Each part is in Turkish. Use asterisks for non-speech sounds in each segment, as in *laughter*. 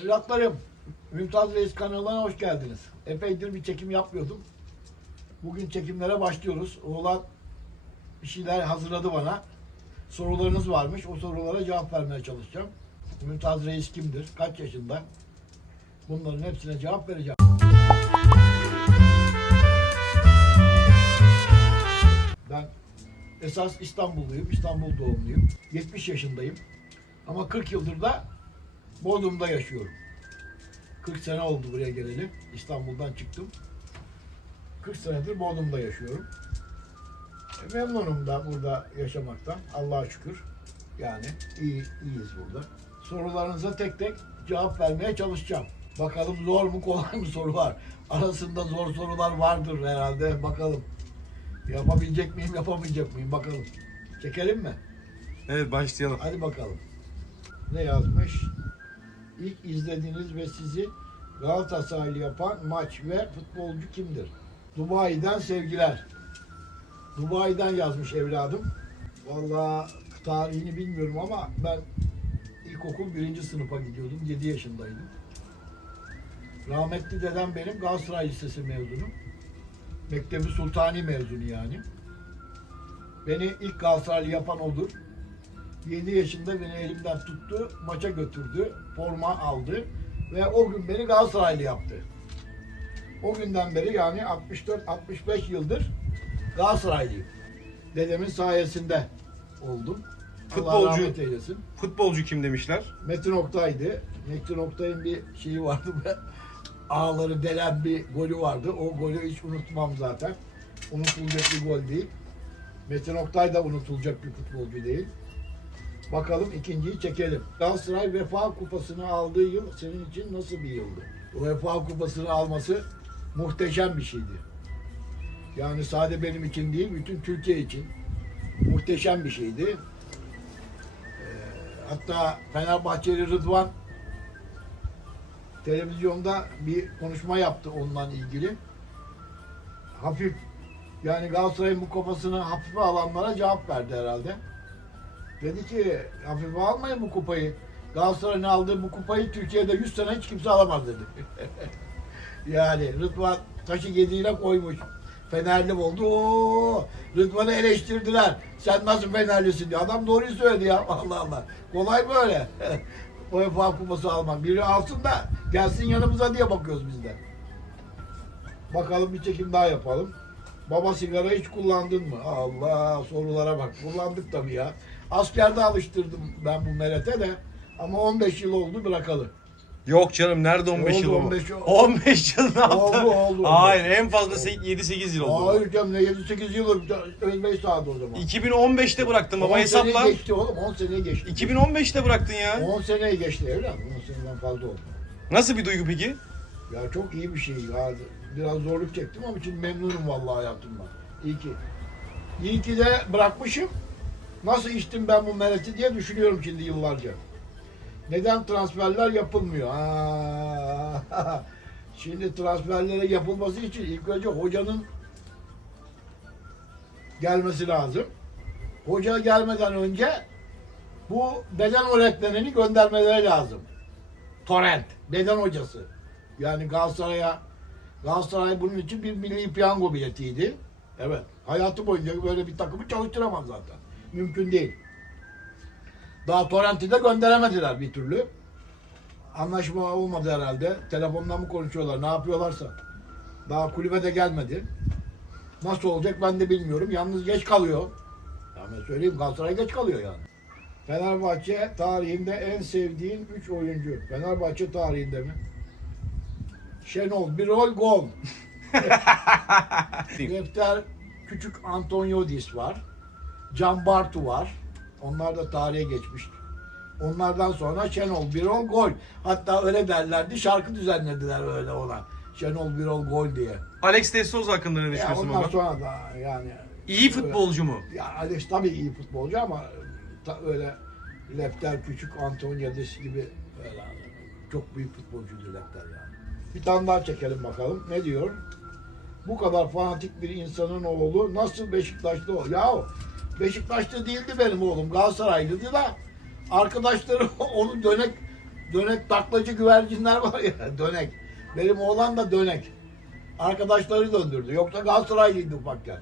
Evlatlarım, Mümtaz Reis kanalına hoş geldiniz. Epeydir bir çekim yapmıyordum. Bugün çekimlere başlıyoruz. Oğlan bir şeyler hazırladı bana. Sorularınız varmış. O sorulara cevap vermeye çalışacağım. Mümtaz Reis kimdir? Kaç yaşında? Bunların hepsine cevap vereceğim. Ben esas İstanbulluyum. İstanbul doğumluyum. 70 yaşındayım. Ama 40 yıldır da Bodrum'da yaşıyorum. 40 sene oldu buraya geleli. İstanbul'dan çıktım. 40 senedir Bodrum'da yaşıyorum. E, memnunum da burada yaşamaktan. Allah'a şükür. Yani iyi, iyiyiz burada. Sorularınıza tek tek cevap vermeye çalışacağım. Bakalım zor mu kolay mı soru var. Arasında zor sorular vardır herhalde. Bakalım. Yapabilecek miyim, yapamayacak mıyım? Bakalım. Çekelim mi? Evet başlayalım. Hadi bakalım. Ne yazmış? İlk izlediğiniz ve sizi Galatasaraylı yapan maç ve futbolcu kimdir? Dubai'den sevgiler. Dubai'den yazmış evladım. Vallahi tarihini bilmiyorum ama ben ilkokul birinci sınıfa gidiyordum. 7 yaşındaydım. Rahmetli dedem benim Galatasaray Lisesi mezunu. Mektebi Sultani mezunu yani. Beni ilk Galatasaraylı yapan odur. 7 yaşında beni elimden tuttu, maça götürdü, forma aldı ve o gün beni Galatasaraylı yaptı. O günden beri yani 64-65 yıldır Galatasaraylıyım. Dedemin sayesinde oldum. Allah Futbolcu. rahmet eylesin. Futbolcu kim demişler? Metin Oktay'dı. Metin Oktay'ın bir şeyi vardı ve ağları delen bir golü vardı. O golü hiç unutmam zaten. Unutulacak bir gol değil. Metin Oktay da unutulacak bir futbolcu değil. Bakalım ikinciyi çekelim. Galatasaray Vefa Kupası'nı aldığı yıl senin için nasıl bir yıldı? Vefa Kupası'nı alması muhteşem bir şeydi. Yani sadece benim için değil, bütün Türkiye için muhteşem bir şeydi. Hatta Fenerbahçeli Rıdvan televizyonda bir konuşma yaptı onunla ilgili. Hafif yani Galatasaray'ın bu kupasını hafife alanlara cevap verdi herhalde. Dedi ki hafife almayın bu kupayı. Galatasaray'ın aldığı bu kupayı Türkiye'de 100 sene hiç kimse alamaz dedi. *laughs* yani Rıdvan taşı yediğine koymuş. Fenerli oldu. Oo, Rıdvan'ı eleştirdiler. Sen nasıl Fenerlisin diye. Adam doğruyu söyledi ya. *laughs* Allah Allah. Kolay böyle. *laughs* UEFA kupası almak. Biri alsın da gelsin yanımıza diye bakıyoruz biz de. Bakalım bir çekim daha yapalım. Baba sigara hiç kullandın mı? Allah sorulara bak. Kullandık tabii ya. Askerde alıştırdım ben bu melete de. Ama 15 yıl oldu bırakalı. Yok canım nerede 15 Oldu, yıl oldu? 15 yıl. 15 yıl ne yaptı? Oldu, oldu. Hayır en fazla 7-8 yıl oldu. Hayır canım ne 7-8 yıl ölmeyi sağdı o zaman. 2015'te bıraktın baba 10 hesapla. seneyi geçti oğlum 10 seneyi geçti. 2015'te bıraktın ya. 10 seneyi geçti evlat. 10 seneden fazla oldu. Nasıl bir duygu peki? Ya çok iyi bir şey ya. Biraz zorluk çektim ama şimdi memnunum vallahi hayatımdan. İyi ki. İyi ki de bırakmışım. Nasıl içtim ben bu meleti diye düşünüyorum şimdi yıllarca. Neden transferler yapılmıyor? Ha. *laughs* Şimdi transferlere yapılması için ilk önce hocanın gelmesi lazım. Hoca gelmeden önce bu beden öğretmenini göndermeleri lazım. Torrent, beden hocası. Yani Galatasaray'a Galatasaray bunun için bir milli piyango biletiydi. Evet. Hayatı boyunca böyle bir takımı çalıştıramaz zaten. Mümkün değil. Daha Torrent'i de gönderemediler bir türlü. Anlaşma olmadı herhalde. Telefondan mı konuşuyorlar, ne yapıyorlarsa. Daha kulübe de gelmedi. Nasıl olacak ben de bilmiyorum. Yalnız geç kalıyor. Yani söyleyeyim Galatasaray geç kalıyor yani. Fenerbahçe tarihinde en sevdiğin 3 oyuncu. Fenerbahçe tarihinde mi? Şenol, Birol, Gol. *laughs* Defter Küçük Antoniodis var. Can Bartu var. Onlar da tarihe geçmiş. Onlardan sonra Şenol, Birol, Gol. Hatta öyle derlerdi. Şarkı düzenlediler öyle ona. Şenol, Birol, Gol diye. Alex de Souza hakkında ne Ya düşünüyorsun ondan baba? sonra da yani İyi futbolcu mu? ya Alex tabii iyi futbolcu ama ta, öyle Lefter Küçük, Antoniadis gibi öyle çok büyük futbolcuydu Lefter yani. Bir tane daha çekelim bakalım. Ne diyor? Bu kadar fanatik bir insanın oğlu nasıl Beşiktaşlı o? Ya Beşiktaşlı değildi benim oğlum. Galatasaraylıydı da arkadaşları *laughs* onu dönek dönek taklacı güvercinler var ya *laughs* dönek. Benim oğlan da dönek. Arkadaşları döndürdü. Yoksa Galatasaraylıydı ufakken.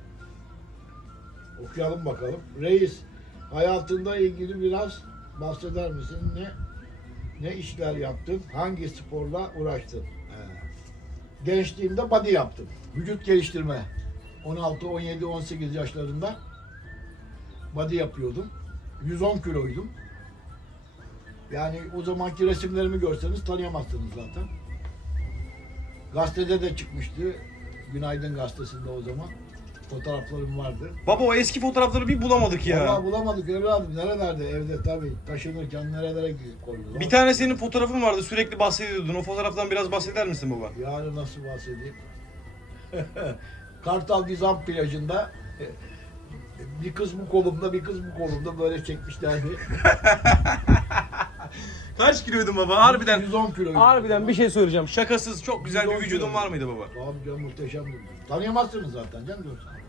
Okuyalım bakalım. Reis hayatında ilgili biraz bahseder misin? Ne ne işler yaptın? Hangi sporla uğraştın? Gençliğimde body yaptım. Vücut geliştirme. 16, 17, 18 yaşlarında body yapıyordum. 110 kiloydum. Yani o zamanki resimlerimi görseniz tanıyamazsınız zaten. Gazetede de çıkmıştı. Günaydın gazetesinde o zaman. Fotoğraflarım vardı. Baba o eski fotoğrafları bir bulamadık ya. Vallahi bulamadık evladım. Nerelerde? Evde tabii. Taşınırken nerelere koydular. Bir tane senin fotoğrafın vardı sürekli bahsediyordun. O fotoğraftan biraz bahseder misin baba? Yani nasıl bahsedeyim? *laughs* Kartal Gizam plajında e, bir kız bu kolumda bir kız bu kolumda böyle çekmişlerdi. *laughs* Kaç kiloydun baba? Harbiden 110 kilo. Harbiden bir şey söyleyeceğim. Şakasız çok güzel bir 110 vücudun kilo. var mıydı baba? Abi canım muhteşem bir vücut. Tanıyamazsınız zaten canım görsen.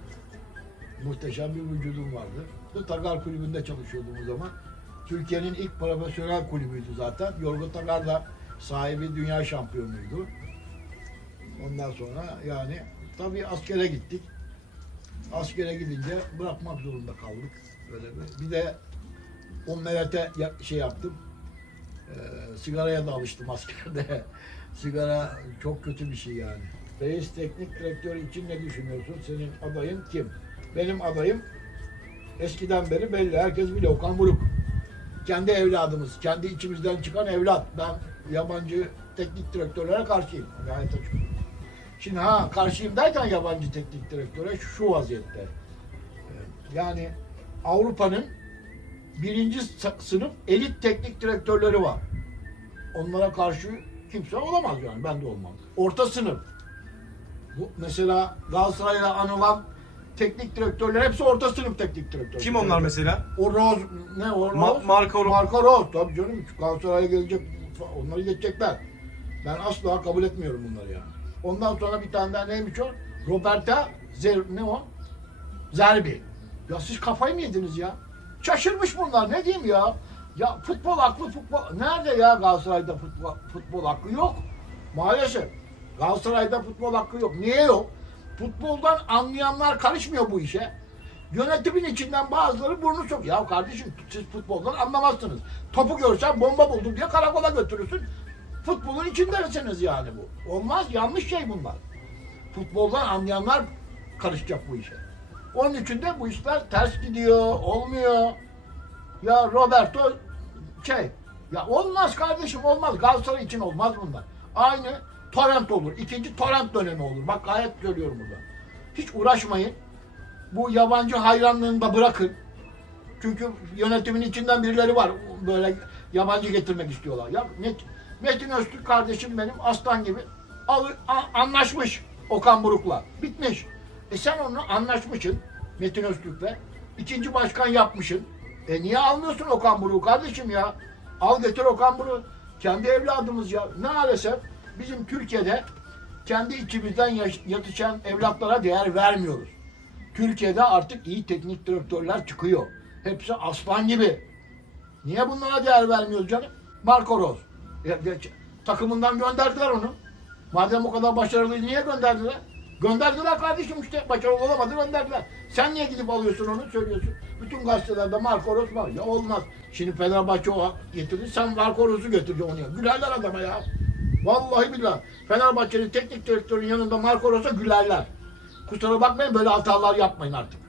Muhteşem bir vücudum vardı. Bu Tagar kulübünde çalışıyordum o zaman. Türkiye'nin ilk profesyonel kulübüydü zaten. Yorgo Tagar da sahibi dünya şampiyonuydu. Ondan sonra yani tabii askere gittik. Askere gidince bırakmak zorunda kaldık. Böyle bir. Bir de o melete ya- şey yaptım. Ee, sigaraya da alıştım askerde. *laughs* Sigara çok kötü bir şey yani. Reis teknik direktör için ne düşünüyorsun? Senin adayın kim? Benim adayım eskiden beri belli. Herkes biliyor. Okan Buruk. Kendi evladımız. Kendi içimizden çıkan evlat. Ben yabancı teknik direktörlere karşıyım. Gayet açık. Şimdi ha karşıyım derken yabancı teknik direktöre şu vaziyette. Yani Avrupa'nın birinci sınıf elit teknik direktörleri var. Onlara karşı kimse olamaz yani. Ben de olmam. Orta sınıf. Bu mesela Galatasaray'la anılan teknik direktörler hepsi orta sınıf teknik direktör. Kim onlar mesela? O Rose ne o Rose? Ma- Marco Rose. Marco Rose tabii canım. Galatasaray'a gelecek onları geçecekler. Ben asla kabul etmiyorum bunları yani. Ondan sonra bir tane daha neymiş o? Roberta Zer ne o? Zerbi. Ya siz kafayı mı yediniz ya? Şaşırmış bunlar ne diyeyim ya? Ya futbol aklı futbol. Nerede ya Galatasaray'da futbol, futbol hakkı yok. Maalesef. Galatasaray'da futbol hakkı yok. Niye yok? Futboldan anlayanlar karışmıyor bu işe. Yönetimin içinden bazıları burnu sok. Ya kardeşim siz futboldan anlamazsınız. Topu görsen bomba buldum diye karakola götürürsün. Futbolun içindesiniz yani bu. Olmaz yanlış şey bunlar. Futboldan anlayanlar karışacak bu işe. Onun için de bu işler ters gidiyor, olmuyor. Ya Roberto şey, ya olmaz kardeşim olmaz. Galatasaray için olmaz bunlar. Aynı Torrent olur. İkinci Torrent dönemi olur. Bak gayet söylüyorum burada. Hiç uğraşmayın. Bu yabancı hayranlığını da bırakın. Çünkü yönetimin içinden birileri var. Böyle yabancı getirmek istiyorlar. Ya Met- Metin Öztürk kardeşim benim aslan gibi al, anlaşmış Okan Buruk'la. Bitmiş. E sen onu anlaşmışsın Metin Öztürk'le. İkinci başkan yapmışsın. E niye almıyorsun Okan Buruk'u kardeşim ya? Al getir Okan Buruk'u. Kendi evladımız ya. Ne maalesef bizim Türkiye'de kendi içimizden yatışan evlatlara değer vermiyoruz. Türkiye'de artık iyi teknik direktörler çıkıyor. Hepsi aslan gibi. Niye bunlara değer vermiyoruz canım? Marco Rose. Takımından gönderdiler onu. Madem o kadar başarılıydı niye gönderdiler? Gönderdiler kardeşim işte başarılı olamadı gönderdiler. Sen niye gidip alıyorsun onu söylüyorsun. Bütün gazetelerde Marco Rose var. Ya olmaz. Şimdi Fenerbahçe o getirdi. Sen Marco Rose'u getireceksin onu. Gülerler adama ya. Vallahi billahi. Fenerbahçe'nin teknik direktörün yanında Marco Rose'a gülerler. Kusura bakmayın böyle hatalar yapmayın artık.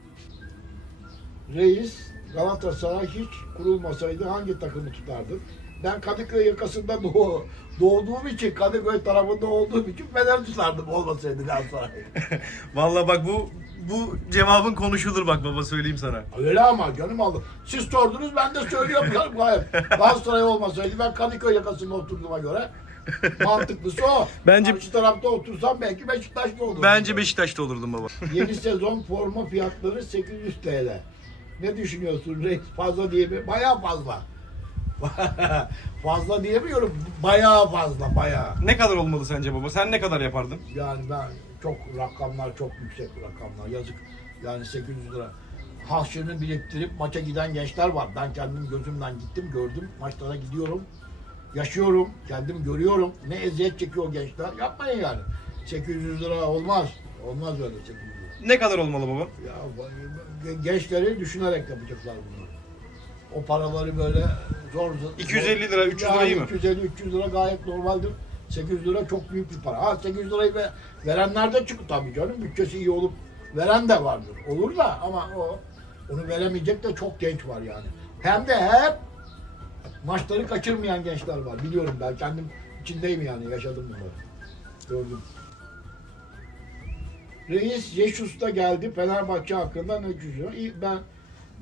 Reis Galatasaray hiç kurulmasaydı hangi takımı tutardın? Ben Kadıköy yakasında *laughs* doğ, doğduğum için, Kadıköy tarafında olduğum için Fener tutardım olmasaydı Galatasaray. *laughs* Vallahi bak bu bu cevabın konuşulur bak baba söyleyeyim sana. Öyle ama canım aldım. Siz sordunuz ben de söylüyorum canım gayet. *laughs* Galatasaray olmasaydı ben Kadıköy yakasında oturduğuma göre *laughs* mantıklısı o. Bence- Karşı tarafta otursam belki Beşiktaş'ta olurdum. Bence Beşiktaş'ta olurdun baba. *laughs* Yeni sezon forma fiyatları 800 TL. Ne düşünüyorsun Reis? Fazla diye mi? Bayağı fazla. *laughs* fazla diyemiyorum. Bayağı fazla, bayağı. ne kadar olmalı sence baba? Sen ne kadar yapardın? Yani ben çok rakamlar çok yüksek rakamlar. Yazık. Yani 800 lira. Harçlığını biriktirip maça giden gençler var. Ben kendim gözümden gittim, gördüm. Maçlara gidiyorum. Yaşıyorum, kendim görüyorum. Ne eziyet çekiyor gençler. Yapmayın yani. 800 lira olmaz. Olmaz öyle 800 lira. Ne kadar olmalı baba? Ya gençleri düşünerek yapacaklar bunu. O paraları böyle zor zor. 250 lira, 300 lira iyi mi? 250 300 lira gayet normaldir. 800 lira çok büyük bir para. Ha 800 lirayı ve verenler de çıktı tabii canım. Bütçesi iyi olup veren de vardır. Olur da ama o onu veremeyecek de çok genç var yani. Hem de hep maçları kaçırmayan gençler var. Biliyorum ben kendim içindeyim yani yaşadım bunları. Gördüm. Reis Jesus da geldi. Fenerbahçe hakkında ne düşünüyor? Ben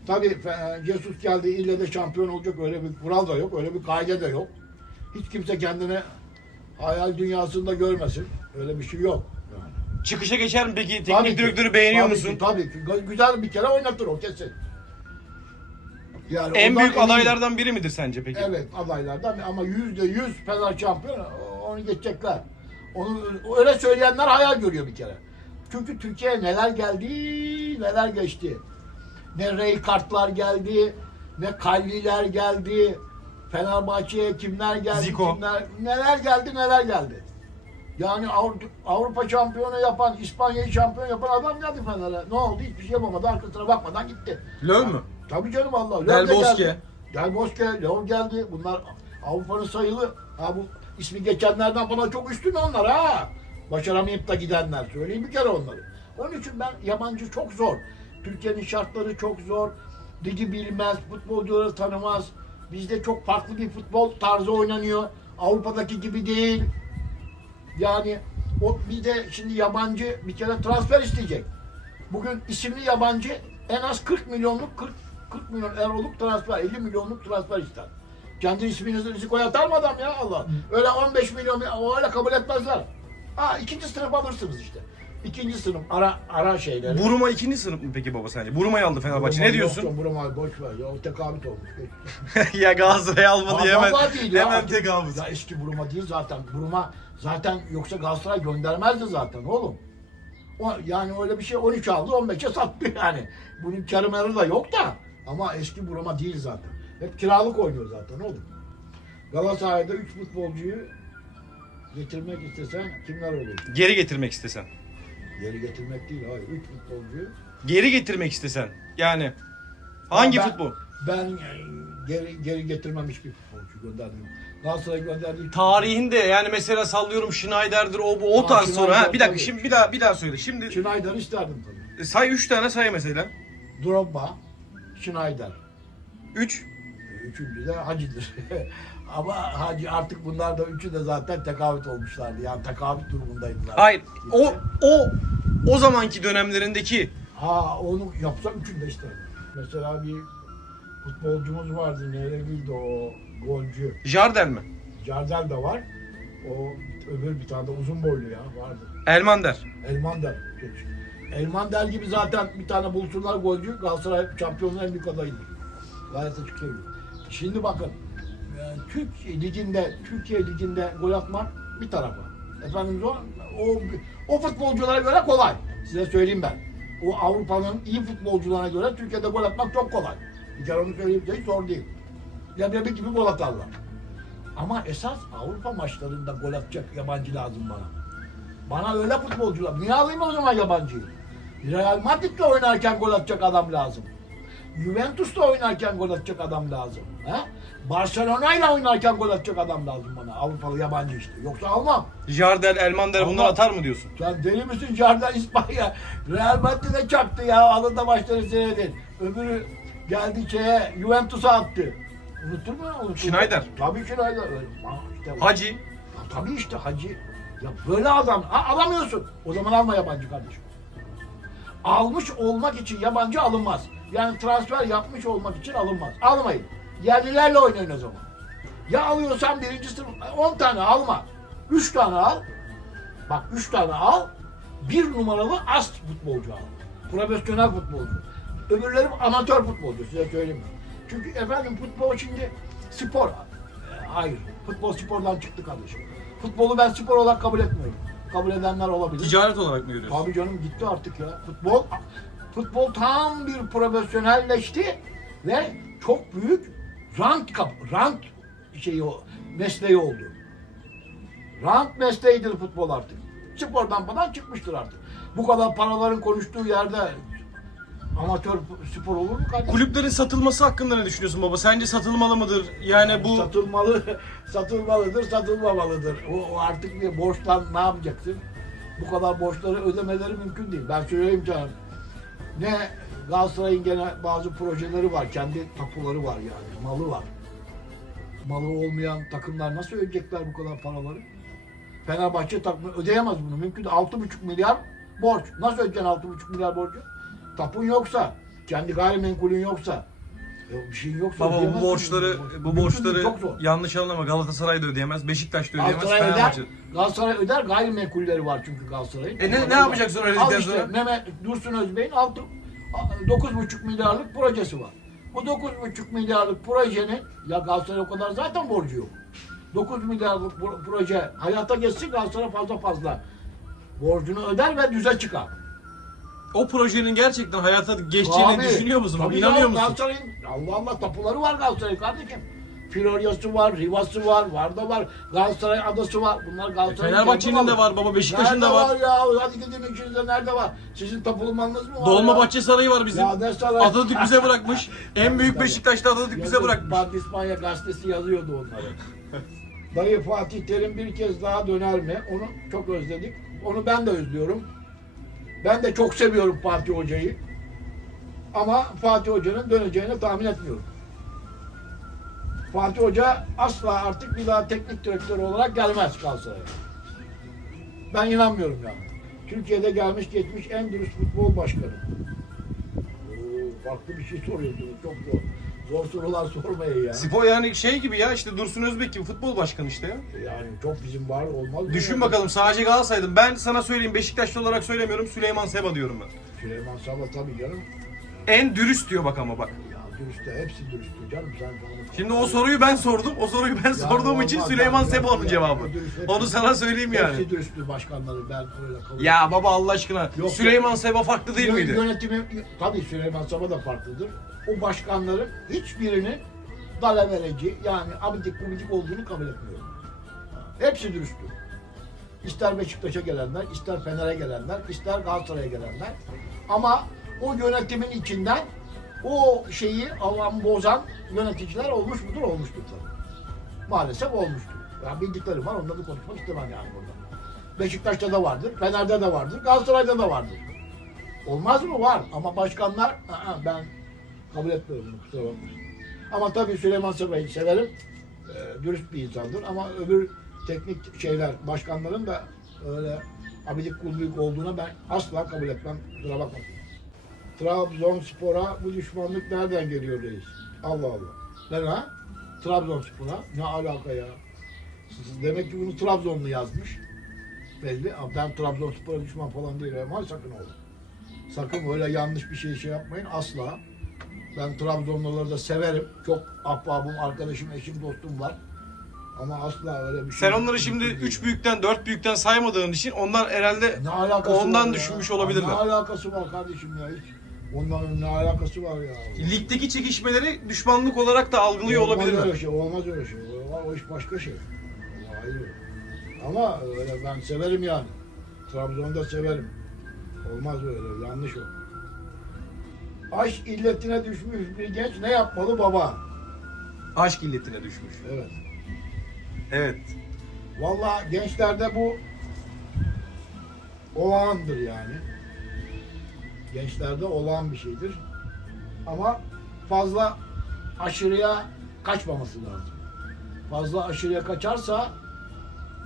tabii Jesus geldi ille de şampiyon olacak öyle bir kural da yok. Öyle bir kaide de yok. Hiç kimse kendini hayal dünyasında görmesin. Öyle bir şey yok. Yani. Çıkışa geçer mi peki? Tabii Teknik ki, direktörü beğeniyor tabii musun? Ki, tabii ki. Gü- Güzel bir kere oynatır o kesin. Yani En büyük eminim. adaylardan biri midir sence peki? Evet adaylardan ama yüzde yüz Fener şampiyon onu geçecekler. Onu öyle söyleyenler hayal görüyor bir kere. Çünkü Türkiye'ye neler geldi, neler geçti. Ne Ray kartlar geldi, ne Kalliler geldi. Fenerbahçe'ye kimler geldi, Zico. kimler neler geldi, neler geldi. Yani Avrupa, Avrupa şampiyonu yapan, İspanya'yı şampiyon yapan adam geldi Fener'e. Ne oldu? Hiçbir şey yapamadı. Arkasına bakmadan gitti. Löw mü? Tabii canım Allah. Del Bosque. Del Bosque, Löw geldi. Bunlar Avrupa'nın sayılı. Ha bu ismi geçenlerden bana çok üstün onlar ha. Başaramayıp da gidenler. Söyleyeyim bir kere onları. Onun için ben yabancı çok zor. Türkiye'nin şartları çok zor. Ligi bilmez, futbolcuları tanımaz. Bizde çok farklı bir futbol tarzı oynanıyor. Avrupa'daki gibi değil. Yani o bir de şimdi yabancı bir kere transfer isteyecek. Bugün isimli yabancı en az 40 milyonluk 40 40 milyon euroluk transfer, 50 milyonluk transfer ister. Kendi isminizi risikoya atar mı adam ya Allah? Öyle 15 milyon o öyle kabul etmezler. Ha ikinci sınıf alırsınız işte. İkinci sınıf ara ara şeyleri. Buruma ikinci sınıf mı peki baba sence? Buruma'yı aldı Fenerbahçe. Buruma Ne yok diyorsun? canım, Buruma boş ver ya tekabüt olmuş. *laughs* ya Galatasaray almadı ya hemen. değil ya. Hemen tekabüt. Ya eski Buruma değil zaten. Buruma zaten yoksa Galatasaray göndermezdi zaten oğlum. O, yani öyle bir şey 13 aldı 15'e sattı yani. Bunun karı da yok da. Ama eski Buruma değil zaten. Hep kiralık oynuyor zaten oğlum. Galatasaray'da 3 futbolcuyu getirmek istesen kimler olur? Geri getirmek istesen. Geri getirmek değil hayır. 3 futbolcuyu. Geri getirmek istesen. Yani hangi Ben- futbol? Ben geri, geri getirmemiş bir futbolcu gönderdim. Galatasaray gönderdiği Tarihinde yani mesela sallıyorum Schneider'dir o bu o tarz soru ha. Schneider, Bir dakika tabii. şimdi bir daha bir daha söyle. Şimdi Schneider'ı isterdim tabii. say 3 tane say mesela. Drogba, Schneider. 3 Üçüncü de Hacı'dır. *laughs* Ama Hacı artık bunlar da üçü de zaten tekavüt olmuşlardı. Yani tekavüt durumundaydılar. Hayır. O o o zamanki dönemlerindeki Ha onu yapsam üçünü de isterdim. Mesela bir futbolcumuz vardı. Nereliydi o golcü? Jardel mi? Jardel de var. O öbür bir tane de uzun boylu ya vardı. Elmander. Elmander. Geç. Elmander gibi zaten bir tane bulsunlar golcü. Galatasaray şampiyonluğun en büyük adayıdır. Gayet açık söylüyorum. Şimdi bakın. e, Türk liginde, Türkiye liginde gol atmak bir tarafa. Efendim o, o, o futbolculara göre kolay. Size söyleyeyim ben. O Avrupa'nın iyi futbolcularına göre Türkiye'de gol atmak çok kolay. Bir kere onu söyleyeyim hiç zor değil. Leblebi gibi gol atarlar. Ama esas Avrupa maçlarında gol atacak yabancı lazım bana. Bana öyle futbolcular. Niye alayım o zaman yabancıyı? Real Madrid'le oynarken gol atacak adam lazım. Juventus'la oynarken gol atacak adam lazım. He? Barcelona'yla oynarken gol atacak adam lazım bana. Avrupalı yabancı işte. Yoksa almam. Jardel, Elmander bunlar atar mı diyorsun? Sen deli misin Jardel İspanya? Real Madrid'e çaktı ya. Alında maçları seyredin. Öbürü geldi şeye Juventus'a attı. Unutur mu? Unutur? Schneider. Tabii Schneider. İşte. Hacı. Ya tabii işte hacı. Ya böyle adam ha, alamıyorsun. O zaman alma yabancı kardeşim. Almış olmak için yabancı alınmaz. Yani transfer yapmış olmak için alınmaz. Almayın. Yerlilerle oynayın o zaman. Ya alıyorsan birinci sınıf 10 tane alma. 3 tane al. Bak 3 tane al. Bir numaralı ast futbolcu al. Profesyonel futbolcu. Öbürleri amatör futbolcu size söyleyeyim. Çünkü efendim futbol şimdi spor. Hayır. Futbol spordan çıktı kardeşim. Futbolu ben spor olarak kabul etmiyorum. Kabul edenler olabilir. Ticaret olarak mı görüyorsun? Tabii canım gitti artık ya. Futbol futbol tam bir profesyonelleşti ve çok büyük rant kap rant şeyi o mesleği oldu. Rant mesleğidir futbol artık. Spordan falan çıkmıştır artık. Bu kadar paraların konuştuğu yerde amatör spor olur mu kardeşim? Kulüplerin satılması hakkında ne düşünüyorsun baba? Sence satılmalı mıdır? Yani bu satılmalı, satılmalıdır, satılmamalıdır. O, o artık bir borçtan ne yapacaksın? Bu kadar borçları ödemeleri mümkün değil. Ben söyleyeyim canım. Ne Galatasaray'ın gene bazı projeleri var, kendi tapuları var yani, malı var. Malı olmayan takımlar nasıl ödeyecekler bu kadar paraları? Fenerbahçe takımı ödeyemez bunu. Mümkün değil. 6,5 milyar borç. Nasıl ödeyeceksin 6,5 milyar borcu? Tapun yoksa, kendi gayrimenkulün yoksa, e, bir şeyin yoksa baba bu ödeyemezsin borçları bu Mümkün değil, borçları çok zor. yanlış anlama Galatasaray da ödeyemez, Beşiktaş da ödeyemez, Galatasaray öder, Fenerbahçe. Galatasaray öder, gayrimenkulleri var çünkü Galatasaray'ın. E ne- ne yapacaksın öyle Al dedikten işte sonra? Mehmet Dursun Özbey'in 6 9,5 milyarlık projesi var. Bu 9,5 milyarlık projenin ya Galatasaray o kadar zaten borcu yok. 9 milyarlık pro- proje hayata geçsin Galatasaray fazla fazla borcunu öder ve düze çıkar. O projenin gerçekten hayata geçtiğini Abi, düşünüyor musun? tabii İnanıyor ya, musun? Galatasaray'ın Allah Allah tapuları var Galatasaray'ın kardeşim. Florya'sı var, Rivas'ı var, Varda var, Galatasaray adası var. Bunlar Galatasaray'ın Fenerbahçe'nin kendi de malı. var baba, Beşiktaş'ın Nerede da var. ya? Hadi gidin içinizde nerede var? Sizin tapulmanız mı var ya? Dolmabahçe Sarayı var bizim. Ya ne saray? Atatürk bize bırakmış. *laughs* En büyük Tabii. Beşiktaş'ta Atatürk bize Yazın, bırakmış. Batı İspanya gazetesi yazıyordu onları. *laughs* Dayı Fatih Terim bir kez daha döner mi? Onu çok özledik. Onu ben de özlüyorum. Ben de çok seviyorum Fatih Hoca'yı. Ama Fatih Hoca'nın döneceğini tahmin etmiyorum. Fatih Hoca asla artık bir daha teknik direktör olarak gelmez Galatasaray'a. Ben inanmıyorum yani. Türkiye'de gelmiş geçmiş en dürüst futbol başkanı. Oo, farklı bir şey soruyorsunuz. Çok zor. Zor sorular sormayın ya. Spor yani şey gibi ya işte Dursun Özbek gibi futbol başkanı işte ya. Yani çok bizim var olmaz mı? Düşün bakalım sadece Galatasaray'dım. Ben sana söyleyeyim Beşiktaşlı olarak söylemiyorum. Süleyman Seba diyorum ben. Süleyman Saba tabii canım. En dürüst diyor bak ama bak. Ya dürüst de hepsi dürüsttü canım sen. Şimdi o soruyu ben sordum. O soruyu ben sorduğum için olmaz, Süleyman yani, Seba onun yani, cevabı. dürüst, hepsi- Onu sana söyleyeyim yani. Hepsi dürüsttü başkanları ben öyle kabul Ya baba Allah aşkına Yok, Süleyman Seba farklı değil miydi? Yönetimi tabii Süleyman Saba da farklıdır. O başkanların hiçbirinin dalaverici yani abidik gubidik olduğunu kabul etmiyorum. Hepsi dürüsttü. İster Beşiktaş'a gelenler, ister Fener'e gelenler, ister Galatasaray'a gelenler. Ama o yönetimin içinden o şeyi alan bozan yöneticiler olmuş mudur? Olmuştur tabii. Maalesef olmuştur. Yani bildiklerim var, onları konuşmak istemem yani burada. Beşiktaş'ta da vardır, Fener'de de vardır, Galatasaray'da da vardır. Olmaz mı? Var. Ama başkanlar ben kabul etmiyorum kusura bakmayın. Ama tabii Süleyman Seba'yı severim. Ee, dürüst bir insandır ama öbür teknik şeyler, başkanların da öyle abidik kulbük olduğuna ben asla kabul etmem. Kusura bakmayın. Trabzonspor'a bu düşmanlık nereden geliyor reis? Allah Allah. Ne ha? Trabzonspor'a? Ne alaka ya? Demek ki bunu Trabzonlu yazmış. Belli. Ben Trabzonspor'a düşman falan değilim. Ama sakın olun. Sakın öyle yanlış bir şey şey yapmayın. Asla. Ben Trabzonluları da severim. Çok ahbabım, arkadaşım, eşim, dostum var. Ama asla öyle bir şey Sen onları şimdi 3 büyükten 4 büyükten saymadığın için onlar herhalde ne ondan ya? düşünmüş olabilirler. Ne alakası var kardeşim ya hiç? Onların ne alakası var ya? ligdeki çekişmeleri düşmanlık olarak da algılıyor olmaz olabilirler. öyle şey, olmaz öyle şey. O, o iş başka şey. O ayrı. Ama öyle ben severim yani. Trabzon'da severim. Olmaz öyle, yanlış o. Aşk illetine düşmüş bir genç ne yapmalı baba? Aşk illetine düşmüş. Evet. Evet. Vallahi gençlerde bu olağandır yani. Gençlerde olağan bir şeydir. Ama fazla aşırıya kaçmaması lazım. Fazla aşırıya kaçarsa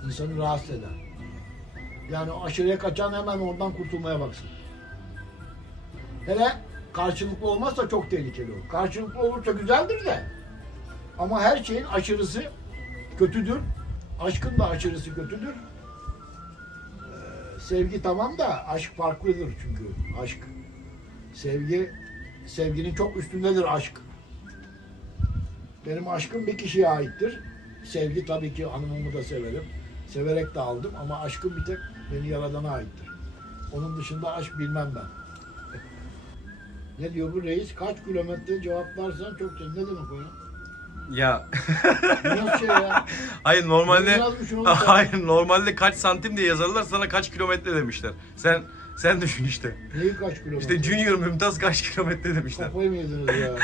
insanı rahatsız eder. Yani aşırıya kaçan hemen oradan kurtulmaya baksın. Hele karşılıklı olmazsa çok tehlikeli olur. Karşılıklı olursa güzeldir de. Ama her şeyin aşırısı kötüdür. Aşkın da aşırısı kötüdür. Ee, sevgi tamam da aşk farklıdır çünkü. Aşk. Sevgi sevginin çok üstündedir aşk. Benim aşkım bir kişiye aittir. Sevgi tabii ki hanımımı da severim. Severek de aldım ama aşkım bir tek beni yaradana aittir. Onun dışında aşk bilmem ben. *laughs* ne diyor bu reis? Kaç kilometre cevaplarsan çok Ne demek o ya? Ya nasıl şey ya? *laughs* hayır normalde sen? *laughs* hayır normalde kaç santim diye yazarlar sana kaç kilometre demişler. Sen sen düşün işte. Neyi kaç kilometre? İşte Junior Mümtaz kaç kilometre demişler. Kafayı mı yediniz ya? *laughs*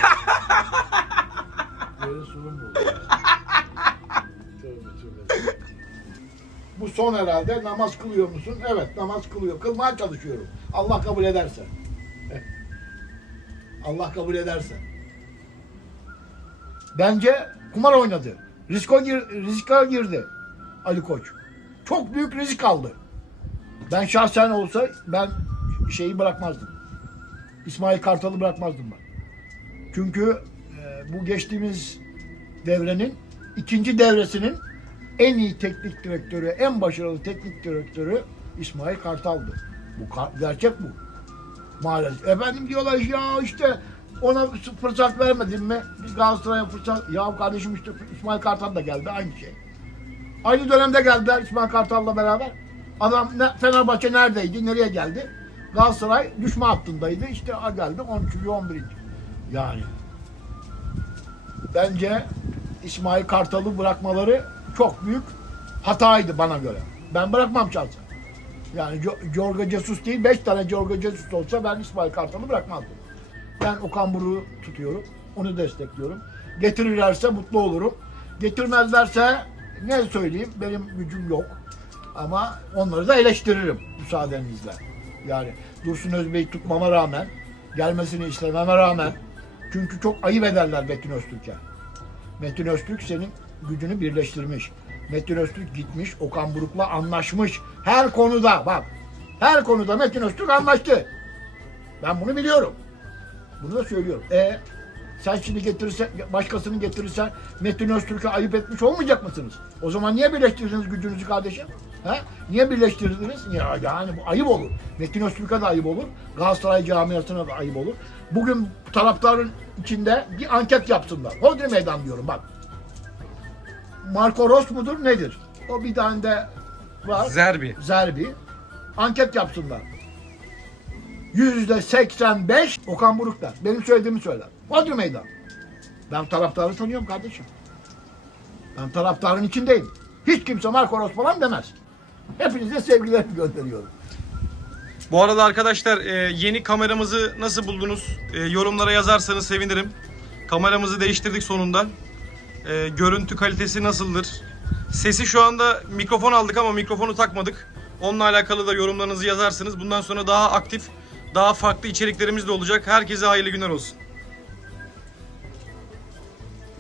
Böyle sorun mu olur ya? Tövbe tövbe. Bu son herhalde namaz kılıyor musun? Evet namaz kılıyor. Kılmaya çalışıyorum. Allah kabul ederse. *laughs* Allah kabul ederse. Bence kumar oynadı. Risko gir, riska girdi Ali Koç. Çok büyük risk aldı. Ben şahsen olsa ben şeyi bırakmazdım. İsmail Kartal'ı bırakmazdım ben. Çünkü e, bu geçtiğimiz devrenin ikinci devresinin en iyi teknik direktörü, en başarılı teknik direktörü İsmail Kartal'dı. Bu gerçek bu. Maalesef. Efendim diyorlar ya işte ona fırsat vermedin mi? Bir Galatasaray'a fırsat. Ya kardeşim işte İsmail Kartal da geldi aynı şey. Aynı dönemde geldiler İsmail Kartal'la beraber. Adam ne, Fenerbahçe neredeydi? Nereye geldi? Galatasaray düşme hattındaydı. İşte a geldi 13. 11. Yani bence İsmail Kartal'ı bırakmaları çok büyük hataydı bana göre. Ben bırakmam şahsen. Yani Jo- Jorge Jesus değil, 5 tane Jorge Jesus olsa ben İsmail Kartal'ı bırakmazdım. Ben Okan Buruk'u tutuyorum. Onu destekliyorum. Getirirlerse mutlu olurum. Getirmezlerse ne söyleyeyim benim gücüm yok. Ama onları da eleştiririm müsaadenizle. Yani Dursun Özbey'i tutmama rağmen, gelmesini istememe rağmen çünkü çok ayıp ederler Metin Öztürk'e. Metin Öztürk senin gücünü birleştirmiş. Metin Öztürk gitmiş Okan Buruk'la anlaşmış. Her konuda bak. Her konuda Metin Öztürk anlaştı. Ben bunu biliyorum. Bunu da söylüyorum. E sen şimdi getirirsen, başkasını getirirsen Metin Öztürk'ü ayıp etmiş olmayacak mısınız? O zaman niye birleştirdiniz gücünüzü kardeşim? Ha? Niye birleştirdiniz? Ya, yani bu ayıp olur. Metin Öztürk'e de ayıp olur. Galatasaray camiasına da ayıp olur. Bugün taraftarın içinde bir anket yapsınlar. Hodri meydan diyorum bak. Marco Ros mudur nedir? O bir tane de var. Zerbi. Zerbi. Anket yapsınlar. Yüzde 85 Okan Buruk'ta. Benim söylediğimi söyler. Hodri meydan. Ben taraftarı tanıyorum kardeşim. Ben taraftarın içindeyim. Hiç kimse Marco Ros falan demez. Hepinize sevgilerimi gönderiyorum. Bu arada arkadaşlar e, yeni kameramızı nasıl buldunuz? E, yorumlara yazarsanız sevinirim. Kameramızı değiştirdik sonunda. E, görüntü kalitesi nasıldır? Sesi şu anda mikrofon aldık ama mikrofonu takmadık. Onunla alakalı da yorumlarınızı yazarsınız. Bundan sonra daha aktif, daha farklı içeriklerimiz de olacak. Herkese hayırlı günler olsun.